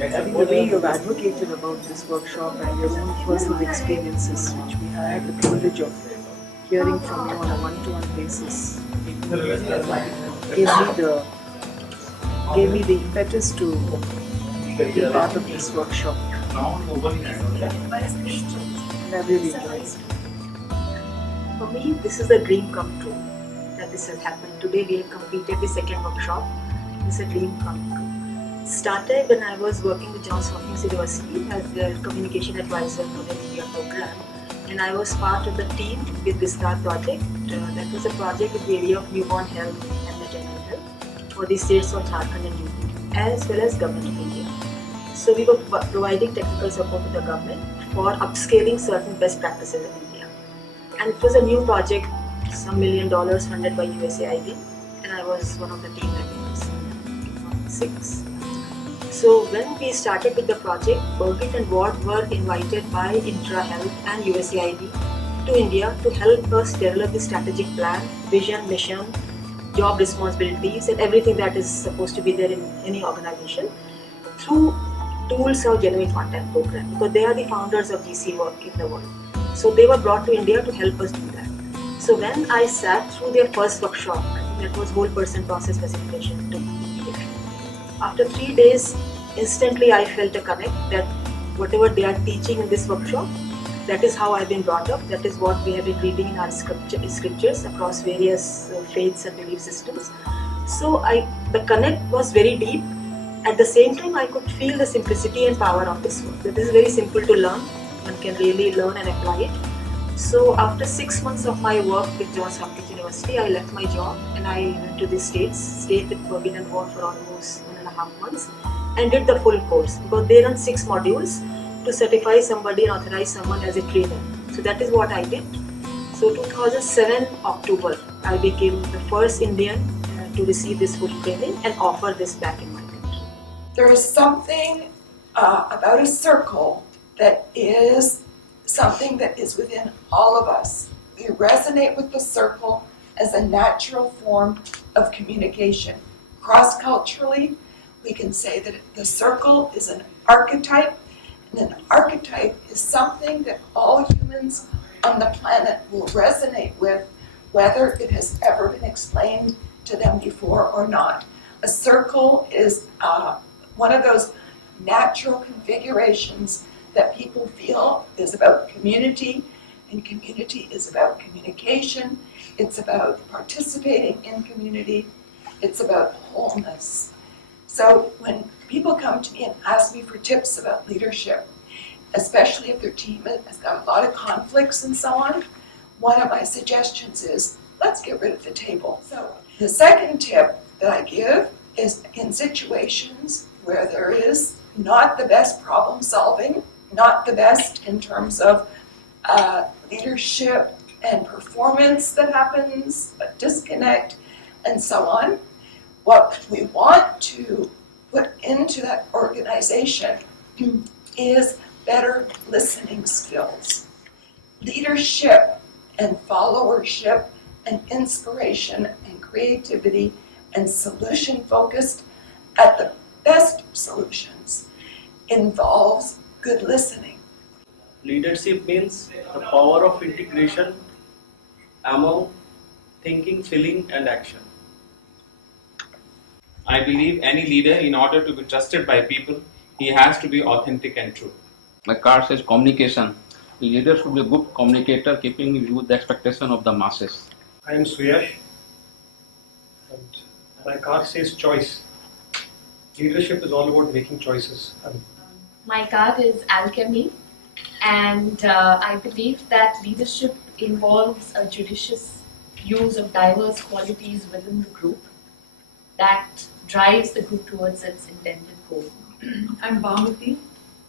I think the way you've advocated about this workshop and your own personal experiences, which we had the privilege of hearing from you on a one-to-one basis, gave me the impetus to be part of this workshop. And I really enjoyed it. For me, this is a dream come true that this has happened. Today we have completed the second workshop. It's a dream come true. Started when I was working with Johns Hopkins University as the communication advisor for the media program, and I was part of the team with Vistar project. That was a project in the area of newborn health and maternal health for the states of Jharkhand and UP, as well as government of India. So we were providing technical support to the government for upscaling certain best practices in India. And it was a new project, some $1 million funded by USAID, and I was one of the team members in 2006. So when we started with the project, Birgit and Ward were invited by Intra Health and USAID to India to help us develop the strategic plan, vision, mission, job responsibilities, and everything that is supposed to be there in any organization through Tools of Genuine Contact program, because they are the founders of GC work in the world. So they were brought to India to help us do that. So when I sat through their first workshop, I think that was whole person process facilitation to India. After 3 days, instantly I felt a connect that whatever they are teaching in this workshop, that is how I've been brought up. That is what we have been reading in our scriptures across various faiths and belief systems. So the connect was very deep. At the same time, I could feel the simplicity and power of this work. That is very simple to learn. One can really learn and apply it. So after 6 months of my work with Johns Hopkins University, I left my job and I went to the States, stayed with Birgit and Ward for almost 1.5 months and did the full course, because they run 6 modules to certify somebody and authorize someone as a trainer. So that is what I did. So 2007 October, I became the first Indian to receive this full training and offer this back in my country. There is something about a circle that is something that is within all of us. We resonate with the circle as a natural form of communication. Cross-culturally, we can say that the circle is an archetype, and an archetype is something that all humans on the planet will resonate with, whether it has ever been explained to them before or not. A circle is one of those natural configurations that people feel is about community, and community is about communication, it's about participating in community, it's about wholeness. So when people come to me and ask me for tips about leadership, especially if their team has got a lot of conflicts and so on, one of my suggestions is, let's get rid of the table. So the second tip that I give is in situations where there is not the best problem solving, not the best in terms of leadership and performance that happens, a disconnect, and so on. What we want to put into that organization is better listening skills. Leadership and followership and inspiration and creativity and solution focused at the best solutions involves good listening. Leadership means the power of integration among thinking, feeling, and action. I believe any leader, in order to be trusted by people, he has to be authentic and true. My card says communication. The leader should be a good communicator, keeping in view the expectation of the masses. I am Suyash, and my card says choice. Leadership is all about making choices. My card is alchemy, and I believe that leadership involves a judicious use of diverse qualities within the group that drives the group towards its intended goal. I'm Bhamati,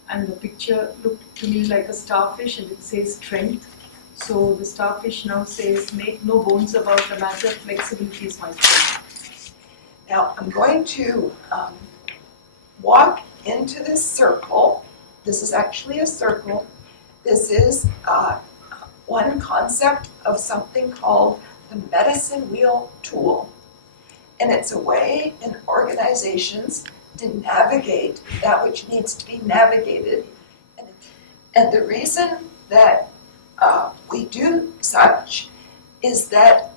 and the picture looked to me like a starfish, and it says strength. So the starfish now says, make no bones about the matter, flexibility is my strength. Now I'm going to walk into this circle. This is actually a circle. This is one concept of something called the medicine wheel tool. And it's a way in organizations to navigate that which needs to be navigated. And the reason that we do such is that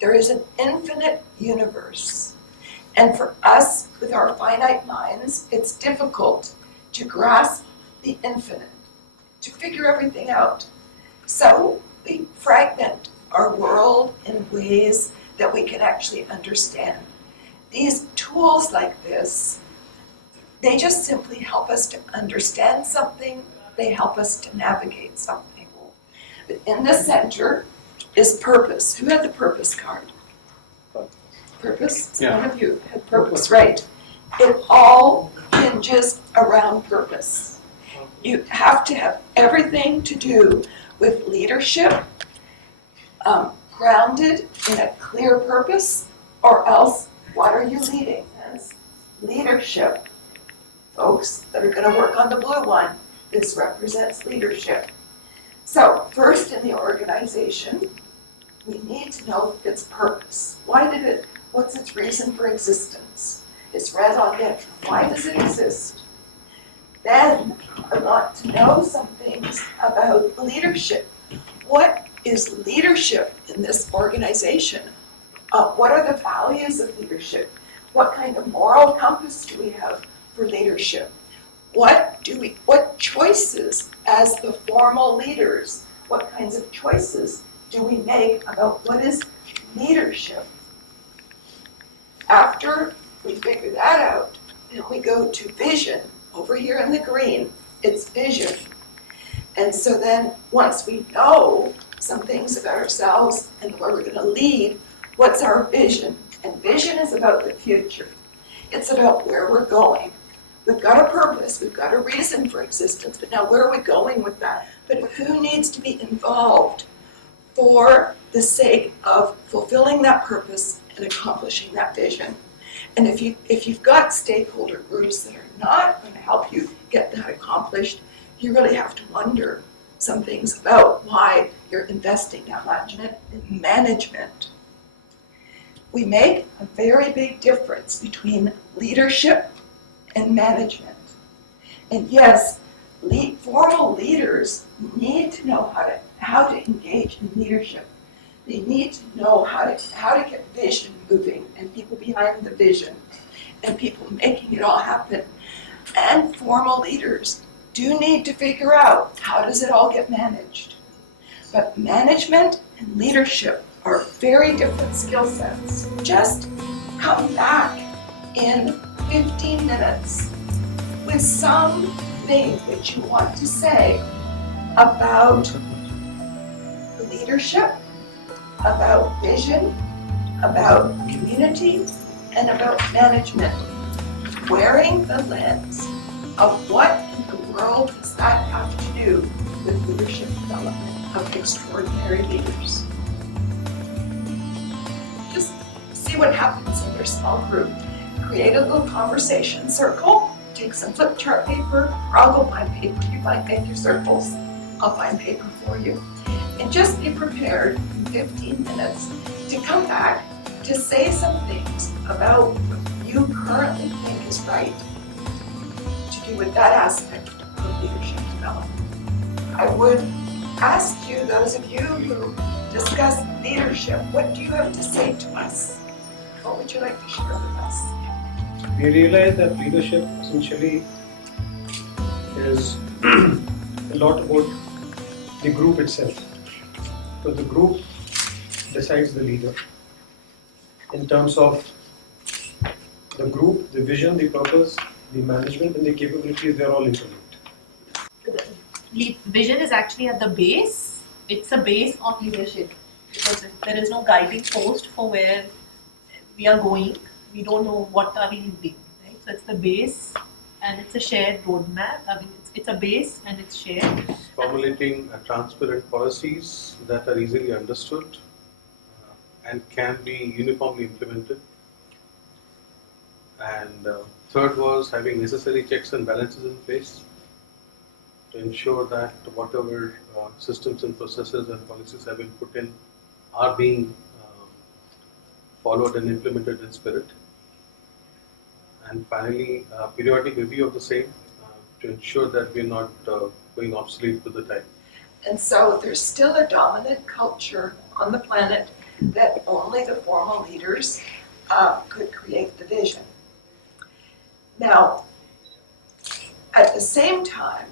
there is an infinite universe. And for us, with our finite minds, it's difficult to grasp the infinite, to figure everything out. So we fragment our world in ways that we can actually understand. These tools like this, they just simply help us to understand something, they help us to navigate something. But in the center is purpose. Who had the purpose card? Purpose? Yeah. One of you had purpose, right. It all hinges around purpose. You have to have everything to do with leadership, grounded in a clear purpose, or else what are you leading as? Leadership. Folks that are going to work on the blue one, this represents leadership. So first in the organization, we need to know its purpose. What's its reason for existence? It's read on it. Why does it exist? Then I want to know some things about leadership. What is leadership in this organization? What are the values of leadership? What kind of moral compass do we have for leadership? What choices as the formal leaders, what kinds of choices do we make about what is leadership? After we figure that out, then we go to vision. Over here in the green, it's vision. And so then once we know some things about ourselves and where we're going to lead, what's our vision? And vision is about the future. It's about where we're going. We've got a purpose, we've got a reason for existence, but now where are we going with that? But who needs to be involved for the sake of fulfilling that purpose and accomplishing that vision? And if you've got stakeholder groups that are not going to help you get that accomplished, you really have to wonder some things about why you're investing that much in management. We make a very big difference between leadership and management. And yes, formal leaders need to know how to engage in leadership. They need to know how to get vision moving and people behind the vision and people making it all happen. And formal leaders do need to figure out how does it all get managed. But management and leadership are very different skill sets. Just come back in 15 minutes with something that you want to say about leadership, about vision, about community, and about management. Wearing the lens of what in the world does that have to do with leadership development of extraordinary leaders. Just see what happens in your small group. Create a little conversation circle, take some flip chart paper, or I'll go find paper. You make your circles, I'll find paper for you. And just be prepared in 15 minutes to come back to say some things about what you currently think is right to do with that aspect of leadership development. I would ask you, those of you who discuss leadership, what do you have to say to us? What would you like to share with us? We realize that leadership essentially is a lot about the group itself. So the group decides the leader. In terms of the group, the vision, the purpose, the management, and the capabilities, they're all interlinked. Vision is actually at the base. It's a base of leadership because if there is no guiding post for where we are going, we don't know what are we leading, right? So it's the base and it's a shared roadmap. I mean, it's a base and it's shared. Formulating transparent policies that are easily understood and can be uniformly implemented. And third was having necessary checks and balances in place to ensure that whatever systems and processes and policies have been put in are being followed and implemented in spirit. and finally, periodic review of the same to ensure that we're not going obsolete with the time. And so there's still a dominant culture on the planet that only the formal leaders could create the vision. Now, at the same time,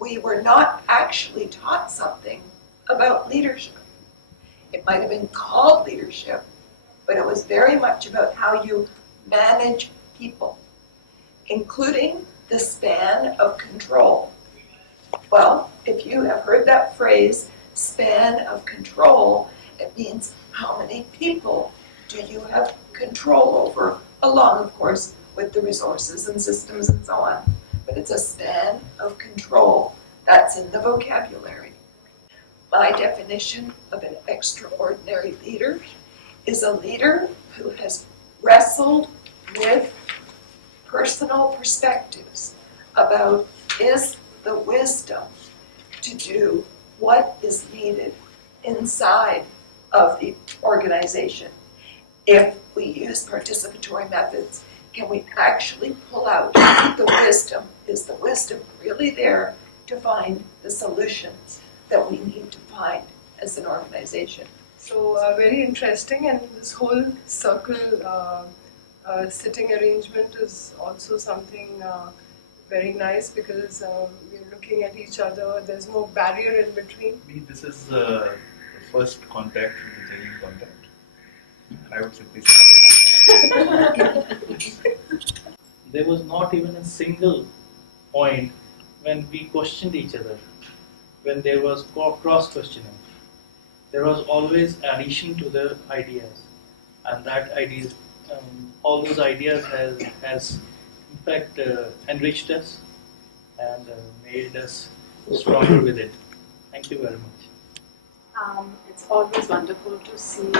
we were not actually taught something about leadership. It might have been called leadership, but it was very much about how you manage people, including the span of control. Well, if you have heard that phrase, span of control, it means how many people do you have control over, along, of course, with the resources and systems and so on. But it's a span of control. That's in the vocabulary. My definition of an extraordinary leader is a leader who has wrestled with personal perspectives about is the wisdom to do what is needed inside of the organization. If we use participatory methods, can we actually pull out the wisdom? Is the wisdom really there to find the solutions that we need to find as an organization? So very interesting, and this whole circle sitting arrangement is also something very nice because we're looking at each other. There's no barrier in between. This is the first contact, the genuine contact. And I would say this is There was not even a single point when we questioned each other, when there was cross questioning. There was always addition to the ideas, and that ideas, all those ideas has in fact enriched us and made us stronger with it. Thank you very much. It's always wonderful to see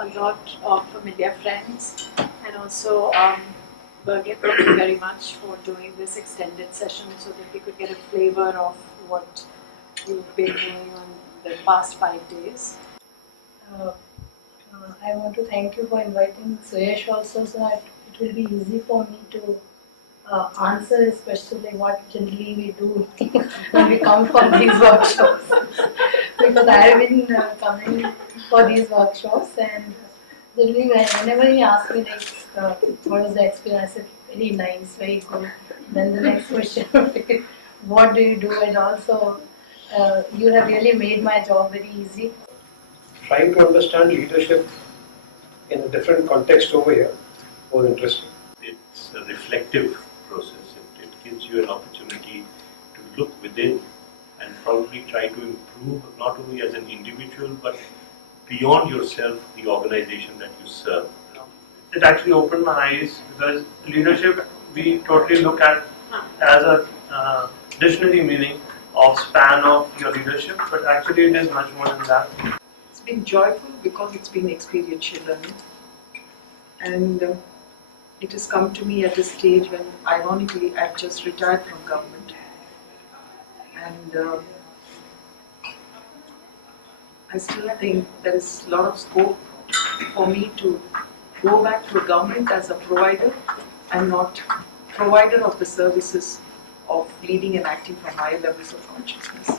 a lot of familiar friends, and also Birgit, thank you very much for doing this extended session so that we could get a flavor of what you've been doing on the past 5 days. I want to thank you for inviting Suyesh also, so that it will be easy for me to answer his question, like what generally we do when we come for these workshops. Because I have been coming for these workshops, and generally whenever he asks me like what was the experience, I said very nice, very good. Then the next question would be what do you do, and also you have really made my job very easy. Trying to understand leadership in a different context over here was interesting. It's a reflective process. It gives you an opportunity to look within and probably try to improve not only as an individual but beyond yourself, the organization that you serve. It actually opened my eyes because leadership we totally look at as a dictionary meaning of span of your leadership, but actually it is much more than that. It's been joyful because it's been experiential learning, and it has come to me at a stage when ironically I've just retired from government, and I still think there is a lot of scope for me to go back to a government as a provider and not provider of the services of leading and acting from higher levels of consciousness. The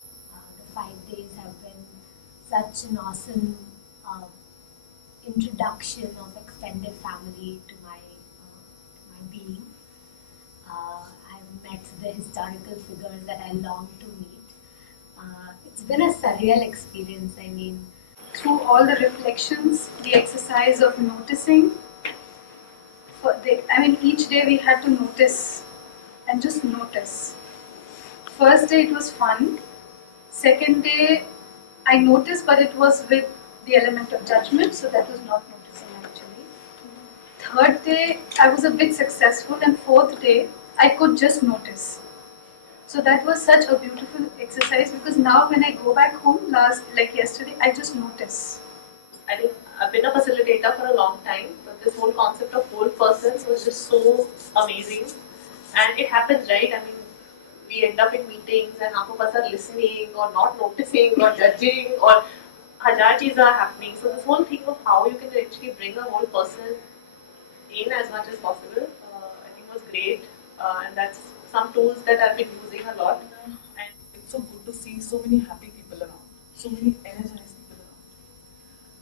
5 days have been such an awesome introduction of extended family to my being. I've met the historical figures that I long to meet. It's been a surreal experience. I mean, through all the reflections, the exercise of noticing. Each day we had to notice and just notice. First day it was fun. Second day I noticed, but it was with the element of judgment, so that was not noticing actually. Third day I was a bit successful, and fourth day I could just notice. So that was such a beautiful exercise, because now when I go back home, yesterday, I just notice. I think I've been a facilitator for a long time, but this whole concept of whole persons was just so amazing. And it happens, right? I mean, we end up in meetings and half of us are listening or not noticing or judging, or hazar cheez are happening. So this whole thing of how you can actually bring a whole person in as much as possible. I think it was great, and that's some tools that I've been using a lot. And it's so good to see so many happy people around, so many energized people around,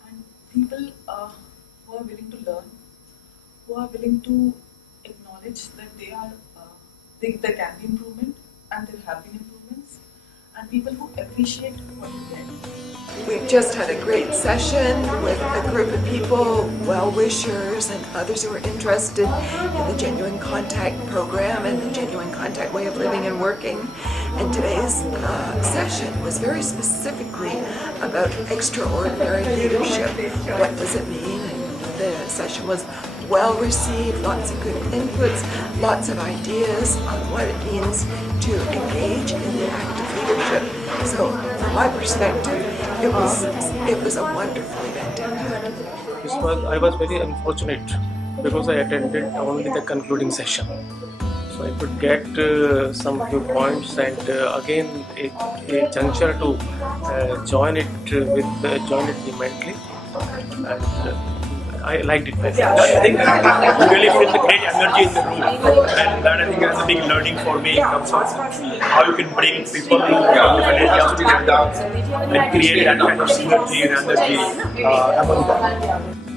and people who are willing to learn, who are willing to acknowledge that there can be improvement and there have been improvements, and people who appreciate what you get. We've just had a great session with a group of people, well-wishers and others who are interested in the Genuine Contact program and the Genuine Contact way of living and working. And today's session was very specifically about extraordinary leadership. What does it mean? And the session was well received, lots of good inputs, lots of ideas on what it means to engage in the act of leadership. So from my perspective, it was a wonderful event. I was very unfortunate because I attended only the concluding session. So I could get some few points and again a juncture to join it mentally. And I liked it very much. I think you really feel the great energy in the room, and that I think is a big learning for me in terms of how you can bring people from different areas together and create that kind of synergy and energy among them.